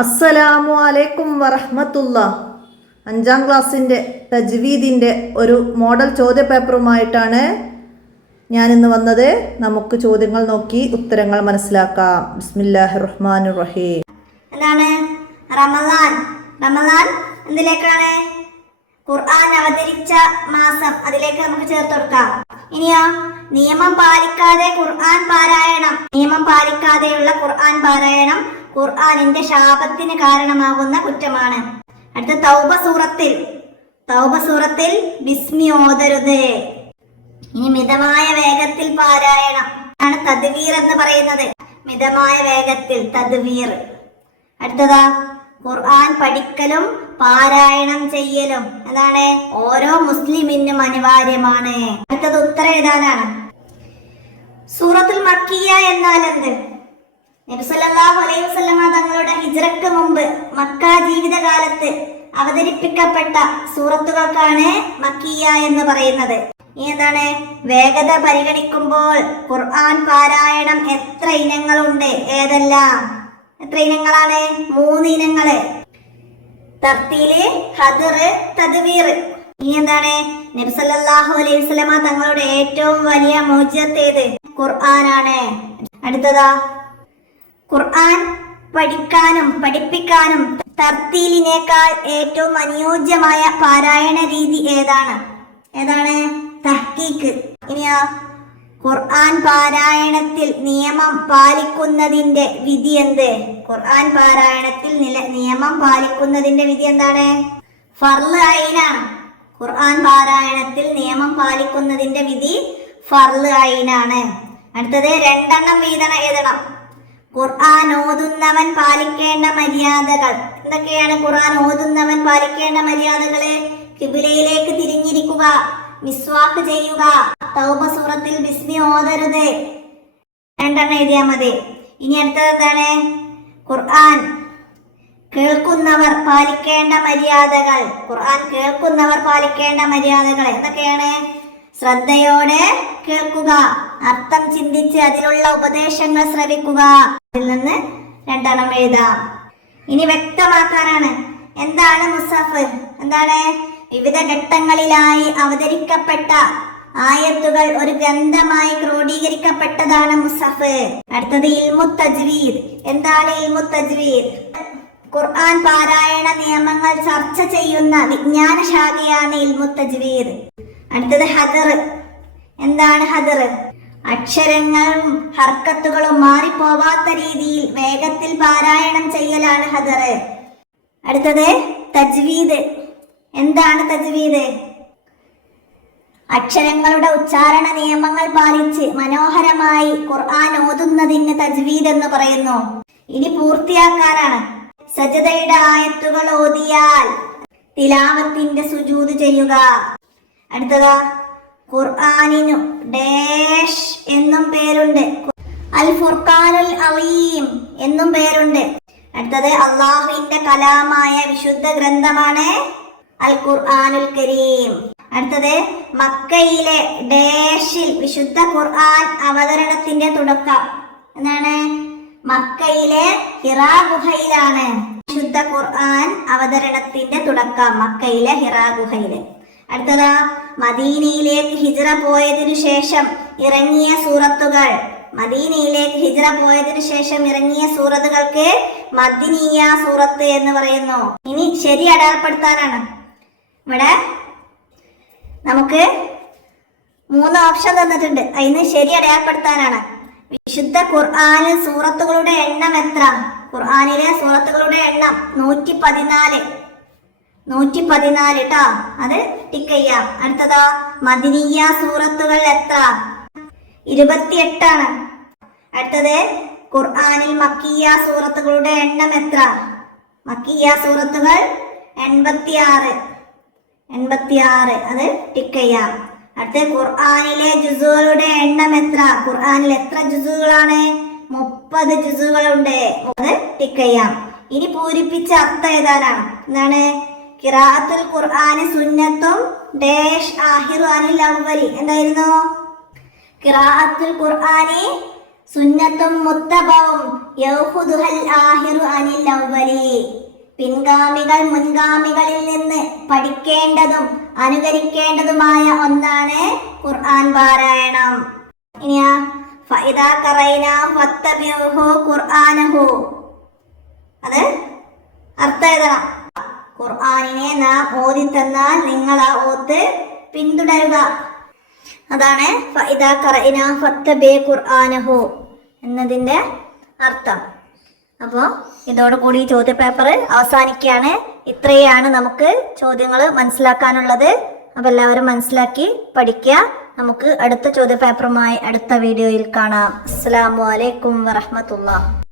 അസ്സലാമു അലൈക്കും വറഹ്മത്തുള്ള. 5ാം ക്ലാസ്സിൻ്റെ തജ്വീദിൻ്റെ ഒരു മോഡൽ ചോദ്യപേപ്പറുമായിട്ടാണ് ഞാനിന്ന് വന്നത്. നമുക്ക് ചോദ്യങ്ങൾ നോക്കി ഉത്തരങ്ങൾ മനസ്സിലാക്കാം. ബിസ്മില്ലാഹിർ റഹ്മാനിർ റഹീം. എന്താണ് റമളാൻ? റമളാൻ എന്തിലേക്കാണ്? ഖുർആൻ അവതരിച്ച മാസം, അതിലേക്ക് നമുക്ക് ചേർത്ത് കൊടുക്കാം. ഇനിയോ നിയമം പാലിക്കാതെ ഖുർആൻ പാരായണം. നിയമം പാലിക്കാതെയുള്ള ഖുർആൻ പാരായണം ഖുർആനിന്റെ ശാപത്തിന് കാരണമാകുന്ന കുറ്റമാണ്. അടുത്ത തൗബ സൂറത്തിൽ ബിസ്മി ഓതരുത്. ഇനി മിതമായ വേഗത്തിൽ പാരായണം ആണ് തദ്വീർ എന്ന് പറയുന്നത്. മിതമായ വേഗത്തിൽ തദ്വീർ. അടുത്തതാ ഖുർആൻ പഠിക്കലും പാരായണം ചെയ്യലും എന്താണ് ഓരോ മുസ്ലിമിനും അനിവാര്യമാണ്. അടുത്തത് ഉത്തരം എഴുതാനാണ്. സൂറത്തുൽ മക്കിയ എന്നാൽ എന്ത്? നബി സല്ലല്ലാഹു അലൈഹി വസല്ലമ തങ്ങളുടെ ഹിജ്റക്ക് മുമ്പ് മക്ക ജീവിതകാലത്ത് അവതരിപ്പിക്കപ്പെട്ട സൂറത്തുകൾക്കാണ് മക്കിയ എന്ന് പറയുന്നത്. എന്താണ് വേഗത പരിഗണിക്കുമ്പോൾ ഖുർആൻ പാരായണം എത്ര ഇനങ്ങളുണ്ട്? ഏതെല്ലാം? എത്ര ഇനങ്ങളാണ്? 3 ഇനങ്ങള്. തർത്തീല്, ഖദർ, തദ്വീർ. ഇനി എന്താണ് നബി സല്ലല്ലാഹു അലൈഹി വസല്ലമ തങ്ങളുടെ ഏറ്റവും വലിയ മുഅ്ജിസത്ത് ഏത്? ഖുർആനാണ്. അടുത്തതാ ഖുർആൻ പഠിക്കാനും പഠിപ്പിക്കാനും തർത്തീലിനേക്കാൾ ഏറ്റവും അനുയോജ്യമായ പാരായണ രീതി ഏതാണ്? തഹ്ഖീഖ്. ഇനിയോ ഖുർആൻ പാരായണത്തിൽ നിയമം പാലിക്കുന്നതിന്റെ വിധി എന്ത്? ഖുർആൻ പാരായണത്തിൽ നിയമം പാലിക്കുന്നതിന്റെ വിധി എന്താണ്? ഫർള് ഐനാണ്. ഖുർആൻ പാരായണത്തിൽ നിയമം പാലിക്കുന്നതിന്റെ വിധി ഫർള് ഐനാണ്. അടുത്തത് 2 വീതം എഴുതണം. ഖുർആൻ ഓതുന്നവൻ പാലിക്കേണ്ട മര്യാദകൾ എന്തൊക്കെയാണ്? ഖുർആൻ ഓതുന്നവൻ പാലിക്കേണ്ട മര്യാദകള്: ഖിബ്ലയിലേക്ക് തിരിഞ്ഞിരിക്കുക, മിസ്വാക്ക് ചെയ്യുക, തൗബ സൂറത്തിൽ ബിസ്മി ഓതരുത്. 2 എഴുതിയാൽ മതി. ഇനി അടുത്തത് എന്താണ്? ഖുർആൻ കേൾക്കുന്നവർ പാലിക്കേണ്ട മര്യാദകൾ. ഖുർആൻ കേൾക്കുന്നവർ പാലിക്കേണ്ട മര്യാദകൾ എന്തൊക്കെയാണ്? ശ്രദ്ധയോടെ കേൾക്കുക, അർത്ഥം ചിന്തിച്ച് അതിലുള്ള ഉപദേശങ്ങൾ ശ്രവിക്കുക. അതിൽ നിന്ന് 2 എഴുതാം. ഇനി വ്യക്തമാക്കാനാണ്. എന്താണ് മുസഫ്? എന്താണ്? വിവിധ ഘട്ടങ്ങളിലായി അവതരിക്കപ്പെട്ട ആയത്തുകൾ ഒരു ഗ്രന്ഥമായി ക്രോഡീകരിക്കപ്പെട്ടതാണ് മുസഫ്. അടുത്തത് ഇൽമു തജ്വീദ്. എന്താണ് ഇൽമു തജ്വീദ്? ഖുർആൻ പാരായണ നിയമങ്ങൾ ചർച്ച ചെയ്യുന്ന വിജ്ഞാന ശാഖയാണ് ഇൽമു തജ്വീദ്. അടുത്തത് ഹദർ. എന്താണ് ഹദർ? അക്ഷരങ്ങളും ഹർക്കത്തുകളും മാറിപ്പോവാത്ത രീതിയിൽ വേഗത്തിൽ പാരായണം ചെയ്യലാണ് ഹദർ. അടുത്തത് തജ്വീദ്. എന്താണ് തജ്വീദ്? അക്ഷരങ്ങളുടെ ഉച്ചാരണ നിയമങ്ങൾ പാലിച്ച് മനോഹരമായി ഖുർആൻ ഓതുന്നതിന് തജ്വീദ് എന്ന് പറയുന്നു. ഇനി പൂർത്തിയാക്കാനാണ്. സജദയുടെ ആയത്തുകൾ ഓതിയാൽ തിലാവത്തിന്റെ സുജൂദ് ചെയ്യുക. അടുത്തതാ ഖുർആനിനു ഡാഷ് എന്നും പേരുണ്ട്. അൽ ഫുർഖാനുൽ അലീം എന്നും പേരുണ്ട്. അടുത്തത് അള്ളാഹുവിന്റെ കലാമായ വിശുദ്ധ ഗ്രന്ഥമാണ് അൽ ഖുർആനുൽ കരീം. അടുത്തത് മക്കയിലെ ഡാഷിൽ വിശുദ്ധ ഖുർആൻ അവതരണത്തിന്റെ തുടക്കം എന്താണ്? മക്കയിലെ ഹിറാ ഗുഹയിലാണ് വിശുദ്ധ ഖുർആൻ അവതരണത്തിന്റെ തുടക്കം. മക്കയിലെ ഹിറാ ഗുഹയില്. അടുത്തതാ മദീനയിലേക്ക് ഹിജ്റ പോയതിനു ശേഷം ഇറങ്ങിയ സൂറത്തുകൾ. മദീനയിലേക്ക് ഹിജ്റ പോയതിനു ശേഷം ഇറങ്ങിയ സൂറത്തുകൾക്ക് മദ്നിയ സൂറത്ത് എന്ന് പറയുന്നു. ഇനി ശരി അടയാളപ്പെടുത്താനാണ്. ഇവിടെ നമുക്ക് 3 ഓപ്ഷൻ തന്നിട്ടുണ്ട്. അതിന് ശരി അടയാളപ്പെടുത്താനാണ്. വിശുദ്ധ ഖുർആനിൽ സൂറത്തുകളുടെ എണ്ണം എത്ര? ഖുർആനിലെ സൂറത്തുകളുടെ എണ്ണം 114 ട്ടോ. അത് ടിക്ക് ചെയ്യാം. അടുത്തതോ മദ്നിയ സൂറത്തുകൾ എത്ര? 28 ആണ്. അടുത്തത് ഖുർആനിൽ മക്കിയ സൂറത്തുകളുടെ എണ്ണം എത്ര? മക്കിയ സൂറത്തുകൾ 86. അത് ടിക്ക് ചെയ്യാം. അടുത്ത ഖുർആനിലെ ജുസുകളുടെ എണ്ണം എത്ര? ഖുർആനിൽ എത്ര ജുസുകളാണ്? 30 ജുസുകളുണ്ട്. അത് ടിക്ക് ചെയ്യാം. ഇനി പൂരിപ്പിച്ച അർത്ഥം എഴുതാനാണ്. എന്താണ്? ഖിറാഅത്തുൽ ഖുർആനി സുന്നത്തും ഡാഷ് ആഹിറു അനിൽ അവ്വലി. എന്തായിരുന്നു? ഖിറാഅത്തുൽ ഖുർആനി സുന്നത്തും മുത്തബവും യൗഖുദുഹൽ ആഹിറു അനിൽ അവ്വലി. പിൻഗാമികൾ മുൻഗാമികളിൽ നിന്ന് പഠിക്കേണ്ടതും അനുകരിക്കേണ്ടതുമായ ഒന്നാണ് ഖുർആൻ പാരായണം. ഇനിയാ ഫഇദാ ഖറൈനാ ഫത്തബിഉഹു ഖുർആനഹു, അത് അർത്ഥം എഴുതണം. ഖുർആനിനെ നാം ഓതി തന്നാൽ നിങ്ങൾ ആ ഓത്ത് പിന്തുടരുക. അതാണ് ഫഇദാ ഖറൈനാ ഫത്തബി ഖുർആനഹു എന്നതിൻ്റെ അർത്ഥം. അപ്പോൾ ഇതോടുകൂടി ചോദ്യപേപ്പർ അവസാനിക്കുകയാണ്. ഇത്രയാണ് നമുക്ക് ചോദ്യങ്ങൾ മനസ്സിലാക്കാനുള്ളത്. അപ്പോൾ എല്ലാവരും മനസ്സിലാക്കി പഠിക്കുക. നമുക്ക് അടുത്ത ചോദ്യപേപ്പറുമായി അടുത്ത വീഡിയോയിൽ കാണാം. അസ്സലാമു അലൈക്കും വറഹ്മത്തുള്ളാഹി.